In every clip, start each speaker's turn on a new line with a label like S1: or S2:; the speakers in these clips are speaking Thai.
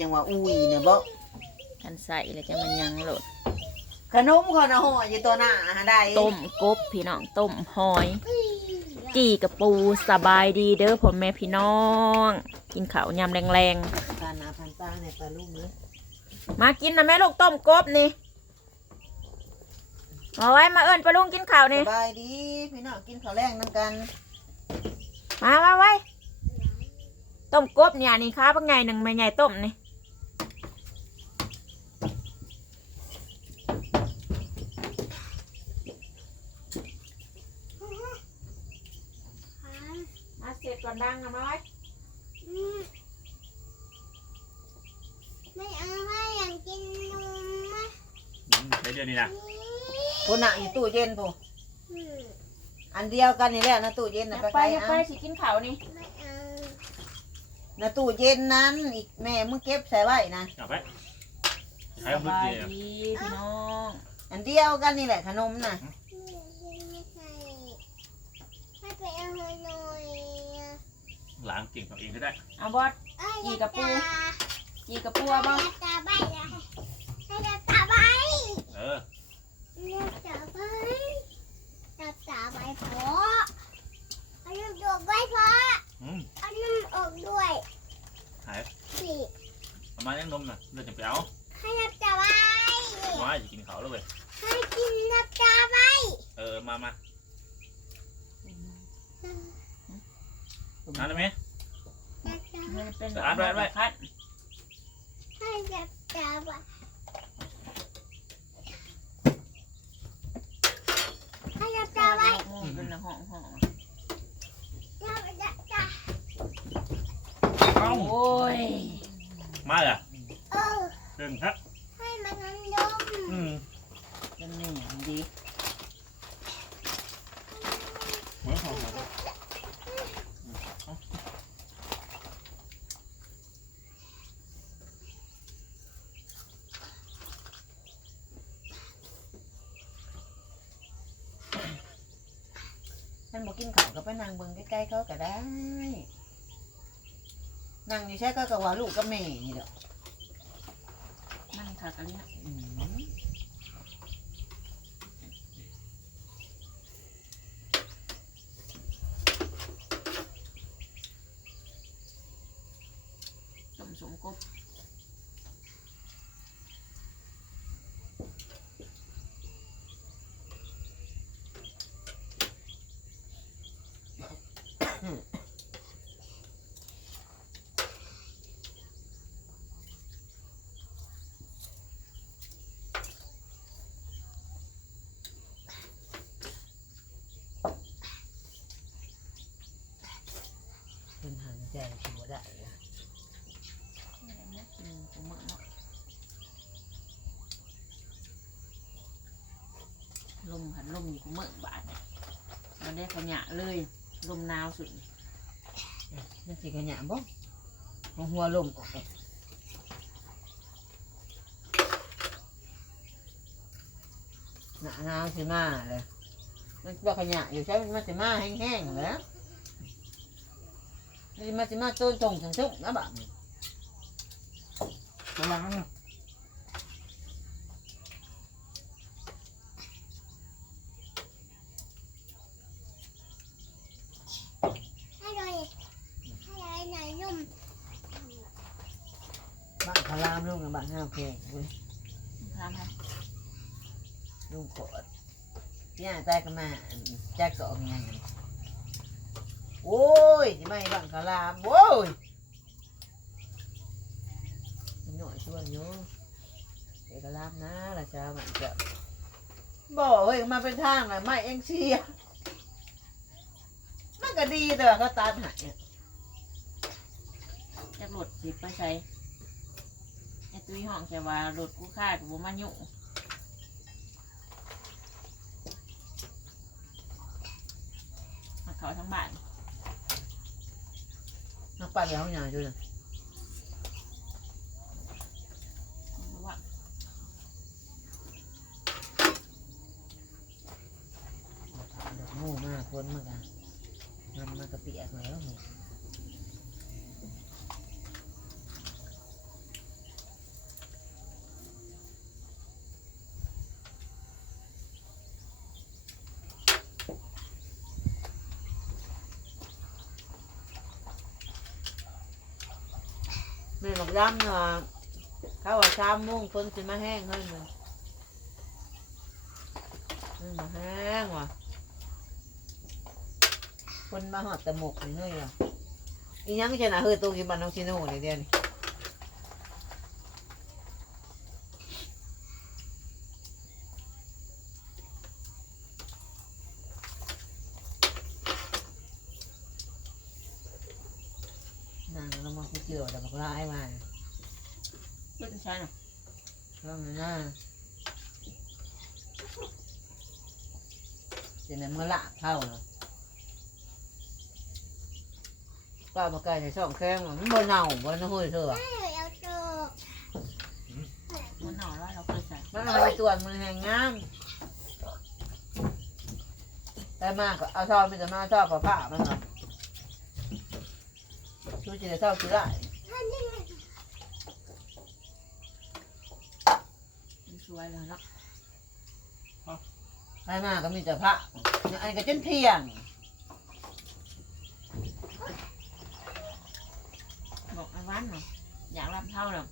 S1: จังว่าอุ้ยเนี่ยบ่
S2: คันใส่แล้วจะมันยังโหลด
S1: ขนมเขาน่ะห่ออยู่ตัวหน้าหาได้
S2: ต้มกบพี่น้องต้มหอย จีกระปูสบายดีเด้อพ่อแม่พี่น้อง กินข้าวยำแรง
S1: ตาหนาพันตาเนี่ยตาลุ่มเลย
S2: ๆมากินนะแม่ลูกต้มกบนี่มาไว้มาเอิญปลาลุงกินข้าว
S1: ส
S2: นี่
S1: บายดีพี่น้องกินข้าวแรงนํกัน
S2: มามาไว้ต้มกบเนี่ยนี่ค้าเป็นไงหนึ่งไม่ไงต้มนี่ มาเสร็จก่อนดังนะมาไว้
S3: ไม่เอาให้อยากกินนมนะ
S4: อืมใช้เดือนนี้นะ
S1: ผู้น่ะอยู่ตู้เย็นผู้
S3: อืม
S1: อันเดียวกันนี่แหละนะตู้เย็นน่ะ
S2: อย่า
S1: ไป
S2: ไป
S1: ไป
S2: อย่า
S1: เอา
S2: ไปสิกินข้าวนี่
S3: ไม่เอา
S1: นะตู้เย็นนั้นอีกแม่มึงเก็บใส่ไว้นะ
S4: เอาไปใช้
S2: ส
S4: มือบา
S2: ย
S4: เดียว
S2: ดีพี่น้อง
S1: อันเดียวกันนี่แหละขนมน่ะ
S3: ไม่ใช่ให้ไปเอาให้หน่อยอะ
S4: หลานเก่งกับเองก็ได้
S2: เอาบอส
S3: เอ้ย
S2: กี่กระปุกจีกระปัว
S3: ตา
S2: บ่
S3: ให้ตาใบอะให้ตาตาใบ
S4: เออ
S3: ให้ตาใบตาตาใบพออันนี้ดอกใบพอ
S4: อืม
S3: อันนี้ออกด้วย
S4: หาย
S3: สิ
S4: ประมาณยังนมน่ะเลือดจะไปเอา
S3: ให้ตาตาใบ
S4: ว่าจะกินเขาแล้วเว้ย
S3: ให้กินตาตาใบ
S4: เออมามา นั่นได้ไหม
S3: ตาตา
S2: มันเป็น
S4: อ่านไว้อ่านไว้
S2: พัด
S3: ให้ตาตาใบให้ตาตาใบ
S2: หมูเป็นละห้องห้อง
S3: ตาตาตา
S4: เอ้า
S2: โอ้ย
S4: มาเลย
S3: เออ
S4: เก่งครับ
S3: ให้มันนั้นดม
S4: อืม
S1: เป็นนี่ดี
S4: เหมือนของผม
S1: ท่าน บอกกินข้าวก็ไปนั่งเบิ่งใกล้ๆเขาก็ได้ นั่งอยู่ใช่ก็กับว่าลูกกับแม่นี่แหละ
S2: นั่งขากันเนี่ย
S1: อืม
S2: สมสมกบ
S1: เป็นหันใจชิวได้อะ
S2: กินกูมึกเนาะล มหันลมอยู่กูมึกบาดเนี่ยมันได้ขยะเลยลมหนาวสุด
S1: นั่นสิขยะบ่หัวหัวลมออกไปหนาหนาวสิมาเลยมันบ่ขยะอยู่ใช่มันสิมาแห้งๆแล้วนี่มันสิมาต้นตรงถึงทุกนะบ่
S4: กำลัง
S3: ให้หน่อยให้หน่อยหน่อยนุ่ม
S1: บ้านพามลูกนะบ้านห้าวแพงเว้ย
S2: ทำให้
S1: ลูกโคตรเนี่ยตายกันมาแจ็คก็ออกงานโอ้ยสิไม่บ้านพารามโอ้ยหน่อยช่วยอยู่เอกลามนะราชามันจะบอกเฮ้ยมาเป็นทางเลยไม่เองเชียมันก็ดีแต่ว่าเขาตัดหาย
S2: จะหลดสิไปใช้ ตุ้ยห้องแค่ว่าหลดกูฆ่ากับบ่มายุ่งมาเขาทั้งบ้าน
S1: นักไปไปห้องยาอยู่เลย
S2: ว่า
S1: ดอกงูมากคนมากอะมันมันก็เปียกแล้วนี่ ม่บอกย้ำเนาะเขาว่าสามโมงฝนจะมาแห้งเฮ้ยมันมันมาแห้งว่ะคนมาหอดตะหมกนี่เฮ้ยว่ะอีหยังเช่น่ะเฮ้ยตัวกินบันน้องชิโน่เลยเดียวนี่าง เรามาเกี่ยวแต่บอกร้ายมา
S2: เพื่อนใช่น่ะ
S1: ลองหน้าเดี๋ยวนั้นเมื่อละเข้าเนาะป้ามาไกลในช่องแข้งว่ะมันบ่เน่าบ่นะเฮ้ยเธอว่ะ
S3: ไม่เอาตัว
S2: มันหน่อแล้วเราเคยใส่
S1: มันเอาไปตรวจมันแหงงามแต่มากก็เอาชอบมีแต่มาชอบกับผ้ามันเนาะ ชูจีได้ชอบจีได้
S3: ท่านยังไง
S2: สวยเลยเนาะ
S1: ไปมากก็มีแต่ผ้าอันนก็จนเที่ยง
S2: บอกไอ้วันเนาะอยากรับเท่าเนาะ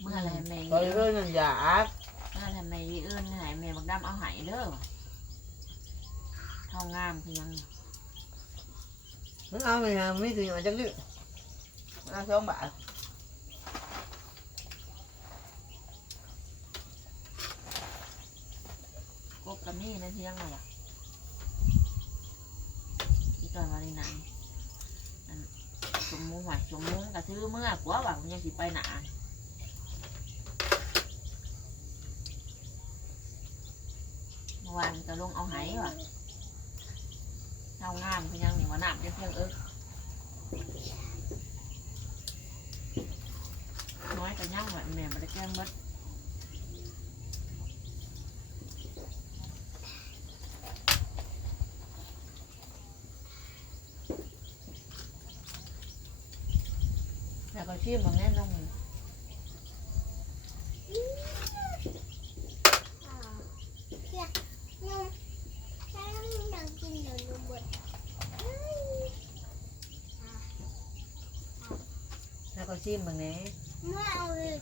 S2: เมื่อไรแม่
S1: ไปเรื่องนั้นอยาก
S2: เมื่อไรแม่เอื้อนหายแม่บักดำเอาหายเด้อเท่างามคือยัง
S1: มึงเอาไปนะไม่ถึงมันจะลึกเอาสองบาท
S2: กบกับนี่นะที่ยังไงล่ะอีก่อนวันนี้นั่นสมมุติว่าสมมุติกระทือเมื่อกว่าว่ามันยังสิไปหนาวานก็ลงเอาไหายว่ะ เท่างามคือยังนี่ว่าน้ำจะเพียงเอิกน้อยก็ยังหว่าแม่มาได้แกล้งหมด
S1: แล้วก็ชิมบางแน่นอง
S3: อ่าเพียนมถ้าเราอยา กกินเดี๋ยวนมบดเฮ้ย
S1: แล้วก็ชิมบางแน่
S3: ไม่เอาเลย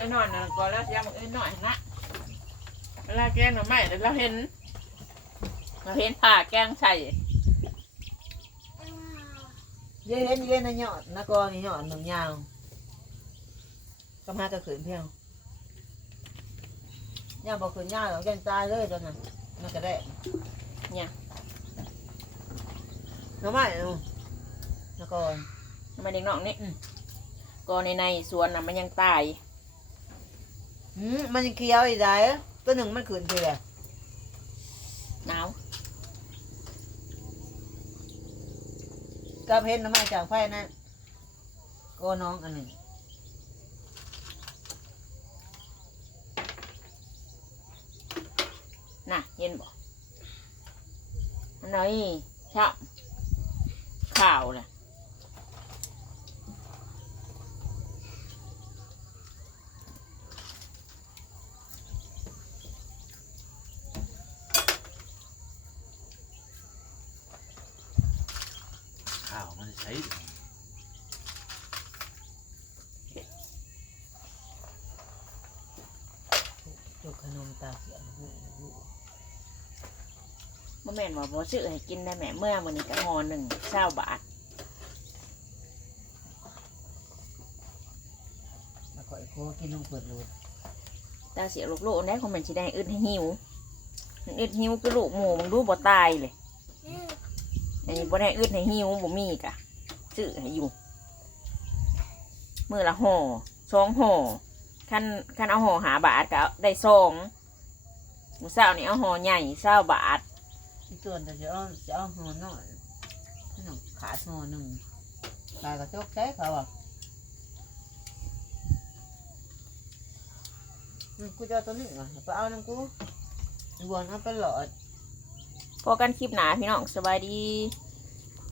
S2: ไอ้หน่อยนะก่อนแล้วยังไอ้หน่อยนะเวลาแกงหน่อไม้เดี๋ยวเราเห็นเราเห็นผ่าแกงใส่
S3: อ่า
S1: เย็นเย็นเย็นนะหยอดนะกอนี่หยอดหนึ่งยาวก็มาก็ขืนเพียงย่างบอกขืนยาวแล้วแกงตายเลยตอนนั้นมันก็ได้น้ำไม้เนาะนะกอน
S2: ทำไมเด็กน้องนี่
S1: อืม
S2: ก็ในในสวนน่ะมันยังตาย
S1: อืมมันยังเคี้ยวอีกได้ตัวหนึ่งมันขืนเถื่อ
S2: หนาว
S1: ก็เพ้นน้ำไม้จากไฟนะก็น้องอันหนึ่ง
S2: น่ะเห็นบ่อันนี้ชับข่าวน่ะ
S4: ข้าวมันจะใช้
S1: จุกขนม ตาเสียงหูหู
S2: บ่แม่นว่าบ่ซื้อให้กินได้แม่เมื่อวันนี้ก็หอหนึ่งเศร้าบาท
S1: แล้วก็ไอ้โคกินลงเปิดรูด
S2: ตาเสียลูกโลกได้คงเป็นสิได้อึดให้หิวมันอึดหิวคือลูกหมูมึงดูบ่ตายเลย
S3: อืม
S2: อันนี้บ่ได้อึดให้หิวบ่มีกะซื้อให้อยู่มือละห่อสองห่อคันคันเอาห่อหาบาทก็ได้สอง หมูเศร้านี่เอาห่อใหญ่เศร้าบาท
S1: อีส่วนแต่จะเอาจะเอาหัวหน่อยนขาดหัวหนึ่งลายกระจกแค่เขาอะอืมกูจะเอาตัวนี้มะไปเอานังกูบวนเอาไปหลอด
S2: พอกันคลิปหนาพี่น้องสบายดี